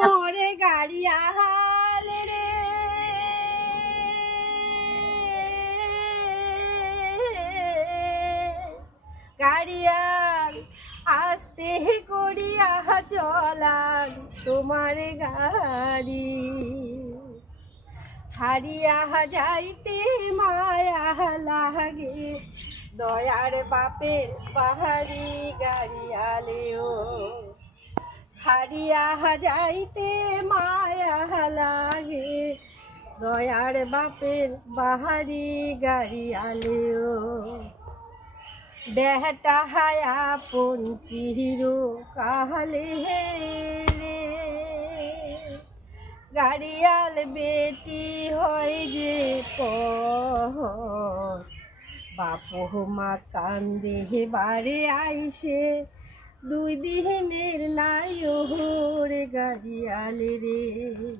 মোরে গাড়িয়াল রে গাড়িয়াল আস্তে করিয়া চলান তোমার গাড়ি ছাড়িয়া যাইতে মায়া লাগে দয়ার বাপের পাহাড়ি গাড়িয়ালেও ছাড়িয়া যাইতে মায়া লাগে দয়ার বাপের বাহারি গাড়িয়ালেও বেহটা হায়া পঞ্চিরো কাহলে রে গাড়িয়াল বেটি হয় যে বাপু মা কান্দে বাড়ি আইসে 2 দিনের নাই ওরে গাড়িয়াল রে।